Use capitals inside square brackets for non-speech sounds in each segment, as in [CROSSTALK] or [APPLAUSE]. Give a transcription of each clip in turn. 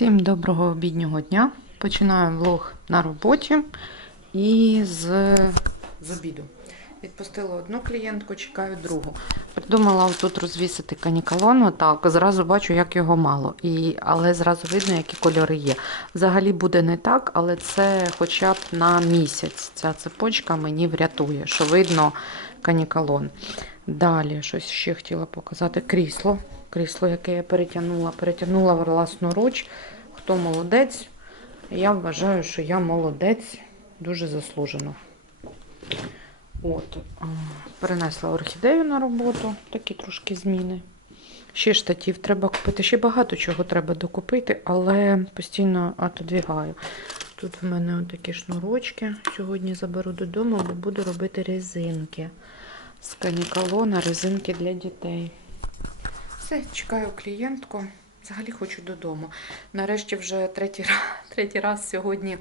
Всім доброго обіднього дня. Починаю влог на роботі і з, з обіду. Відпустила одну клієнтку, чекаю другу. Придумала тут розвісити канікалон, так, зразу бачу, як його мало. І, але зразу видно, які кольори є. Взагалі буде не так, але це хоча б на місяць. Ця цепочка мені врятує, що видно канікалон. Далі, щось ще хотіла показати. Крісло. Крісло, яке я перетягнула. Перетягнула власноруч. Хто молодець? Я вважаю, що я молодець дуже заслужено. От, перенесла орхідею на роботу, такі трошки зміни. Ще штатів треба купити, ще багато чого треба докупити, але постійно отодвігаю. Тут в мене такі шнурочки. Сьогодні заберу додому, бо буду робити резинки. З канікалона резинки для дітей. Все, чекаю клієнтку. Взагалі хочу додому. Нарешті вже третій раз, третій раз сьогодні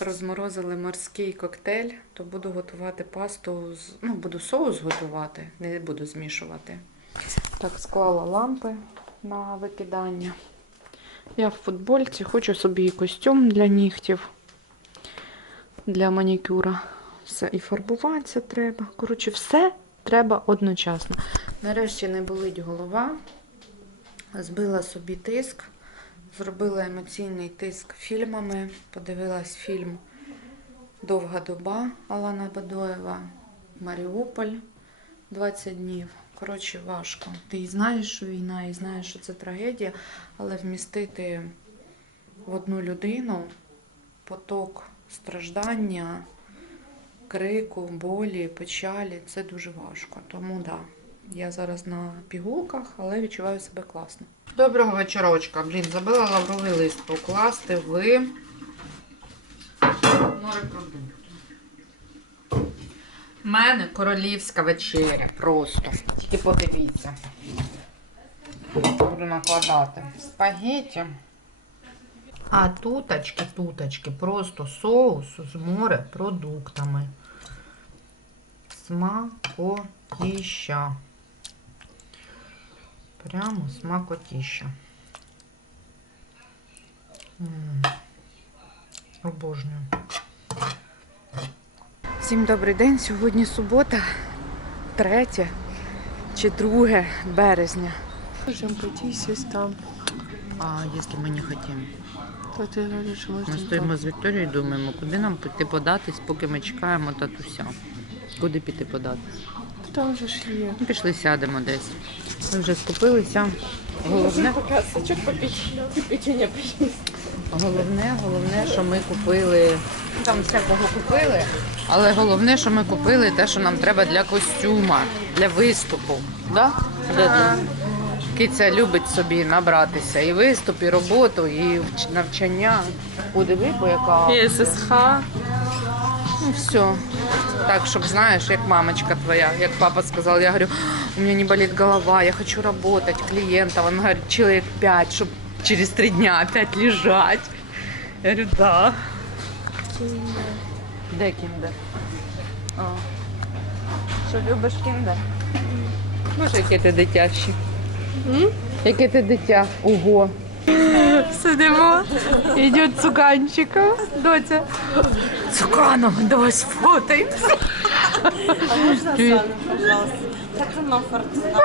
розморозили морський коктейль, то буду готувати пасту, з- ну, буду соус готувати, не буду змішувати. Так, склала лампи на викидання. Я в футбольці, хочу собі і костюм для нігтів, для манікюра. Все, і фарбуватися треба. Коротше, все треба одночасно. Нарешті не болить голова. Збила собі тиск, зробила емоційний тиск фільмами. Подивилась фільм Довга доба Алана Бадоєва, Маріуполь 20 днів. Коротше, важко. Ти і знаєш, що війна, і знаєш, що це трагедія, але вмістити в одну людину поток страждання, крику, болі, печалі це дуже важко. Тому так. Да. Я зараз на пігулках, але відчуваю себе класно. Доброго вечорочка. Блін, забила лавровий лист покласти в морепродукт. У мене королівська вечеря. Просто. Тільки подивіться. Буду накладати спагетті. А туточки, туточки, просто соус з морепродуктами. Смакотіща. Прямо смакотіща. М, Обожнюю. Всім добрий день. Сьогодні субота, 3 чи 2 березня. Можем пойти сесть там. А якщо ми не хочемо? То ти говориш, що Ми стоїмо з Вікторією і думаємо, куди нам піти податись, поки ми чекаємо татуся. Куди піти податись? Там. Же ж є. Пішли сядемо десь. Ми вже скупилися. Головне, печення головне, головне, що ми купили. Там всякого купили, але головне, що ми купили те, що нам треба для костюма, для виступу. Да? Киця любить собі набратися і виступ, і роботу, і вч- навчання. Подиви, бо яка. ССХ. Ну все. Так, щоб знаєш, як мамочка твоя, як папа сказал, я говорю, у меня не болит голова, я хочу работать, клиентов. Он говорит, человек пять, чтобы через три дня опять лежать. Я говорю, да. Де кіндер? О. Що любиш кіндер? Боже, яке ти дитячий. Яке ти дитя? Ого. Сидимо. Йде цуганчика. Доця. Цуканов, давай сфотаємося. А можно сами, пожалуйста? Фортуна, фортуна.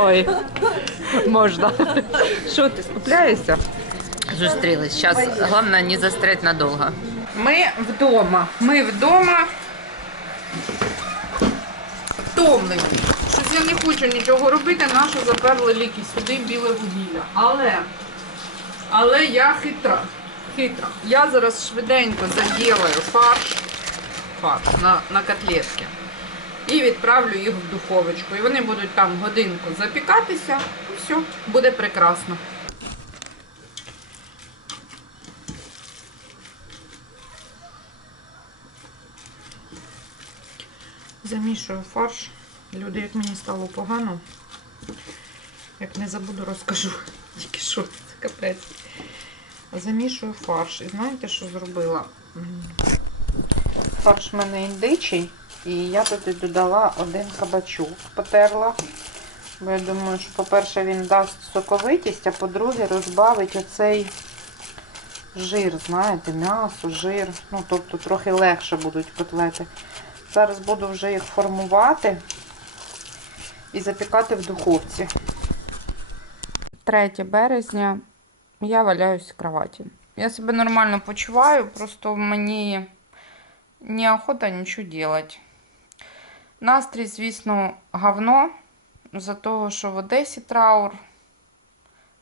Ой, можна. Що ти скупляєшся? Зустрілись. Зараз головне не застрять надовго. Ми вдома. Ми вдома. Втомлені. Я не хочу нічого робити, нащо заперли ліки сюди біле вугілля. Але, але я хитра. Хитра. Я зараз швиденько заділаю фарш, фарш на, на котлетки і відправлю їх в духовочку. І вони будуть там годинку запікатися, і все, буде прекрасно. Замішую фарш. Люди, як мені стало погано. Як не забуду, розкажу. [LAUGHS] Тільки що це капець. Замішую фарш. І знаєте, що зробила? Фарш в мене індичий. І я туди додала один кабачок, потерла. Бо я думаю, що, по-перше, він дасть соковитість, а по-друге, розбавить оцей жир, знаєте, м'ясо, жир. Ну, тобто трохи легше будуть котлети. Зараз буду вже їх формувати і запікати в духовці. 3 березня я валяюсь в кроваті. Я себе нормально почуваю, просто мені неохота нічого робити. Настрій, звісно, говно. За того, що в Одесі траур,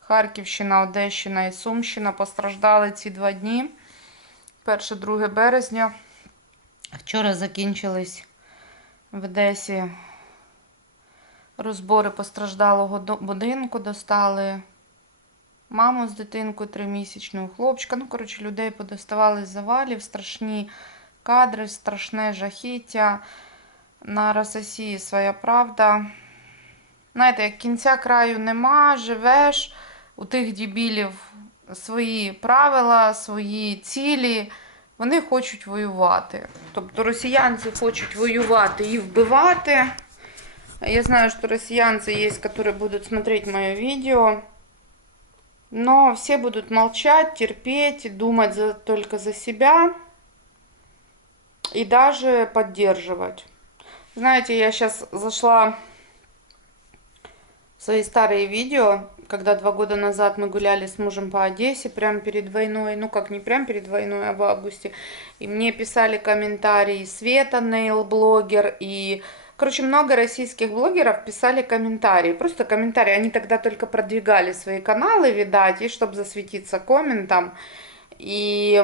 Харківщина, Одещина і Сумщина постраждали ці два дні. 1-2 березня. Вчора закінчились в Одесі розбори постраждалого будинку. Достали маму з дитинкою тримісячною, хлопчика. Ну, коротше, людей подоставали з завалів, страшні кадри, страшне жахіття. На Рососії своя правда. Знаєте, як кінця краю нема, живеш, у тих дібілів свої правила, свої цілі. Вони хочуть воювати. Тобто росіянці хочуть воювати і вбивати. Я знаю, что россиянцы есть, которые будут смотреть мое видео. Но все будут молчать, терпеть, думать за- только за себя. И даже поддерживать. Знаете, я сейчас зашла в свои старые видео, когда два года назад мы гуляли с мужем по Одессе, прямо перед войной, ну как не прям перед войной, а в августе, и мне писали комментарии Света, Нейл, блогер, и, короче, много российских блогеров писали комментарии, просто комментарии, они тогда только продвигали свои каналы, видать, и чтобы засветиться комментом, и...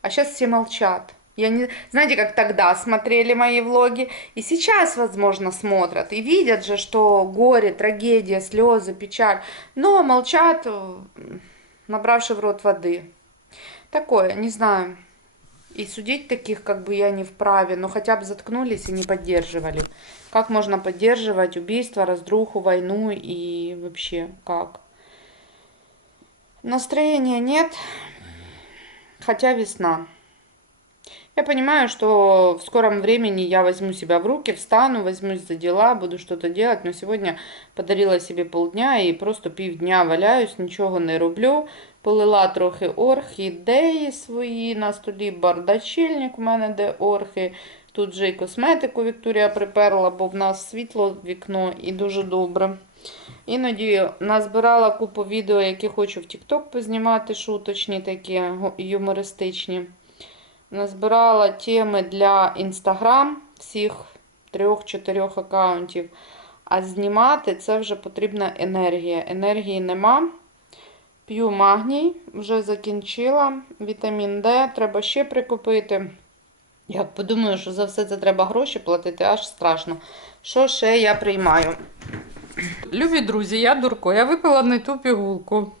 А сейчас все молчат. Я не... Знаете, как тогда смотрели мои влоги, и сейчас, возможно, смотрят, и видят же, что горе, трагедия, слезы, печаль, но молчат, набравши в рот воды. Такое, не знаю. И судить таких, как бы я не вправе, но хотя бы заткнулись и не поддерживали. Как можно поддерживать убийство, раздруху, войну и вообще как? Настроения нет, хотя весна. Я понимаю, что в скором времени я возьму себя в руки, встану, возьмусь за дела, буду что-то делать, но сегодня подарила себе полдня і просто півдня валяюсь, нічого не роблю. Полила трохи орхідеї свої на столі, бардачильник у мене де орхи. Тут же і косметику Вікторія приперла, бо в нас світло в вікно і дуже добре. Іноді назбирала купу відео, які хочу в TikTok познімати, шуточні такі юмористичні. Назбирала теми для Instagram всіх трьох-чотирьох аккаунтів. А знімати це вже потрібна енергія. Енергії нема. П'ю магній, вже закінчила. Вітамін Д треба ще прикупити. Як подумаю, що за все це треба гроші платити, аж страшно. Що ще я приймаю? Любі друзі, я дурко, я випила не ту пігулку.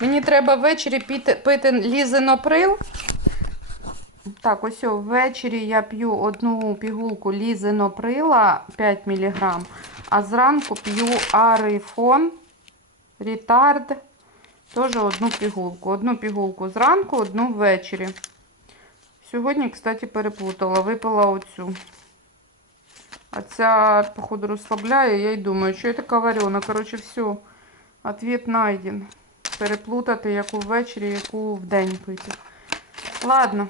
Мені треба ввечері піти, пити лізиноприл. Так, ось ввечері я п'ю одну пігулку лізиноприла 5 мг, а зранку п'ю арифон рітард теж одну пігулку. Одну пігулку зранку, одну ввечері. Сьогодні, кстати, переплутала, випила оцю. А ця, походу, розслабляє, я й думаю, що я така варена. Коротше, все, ответ найден. Переплутати, яку ввечері, яку вдень пити. Ладно.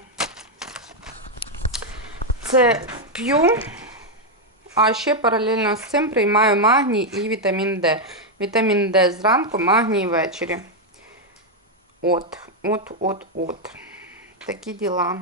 Це п'ю, а ще паралельно з цим приймаю магній і вітамін Д. Вітамін Д зранку, магній ввечері. От, от, от, от. Такі діла.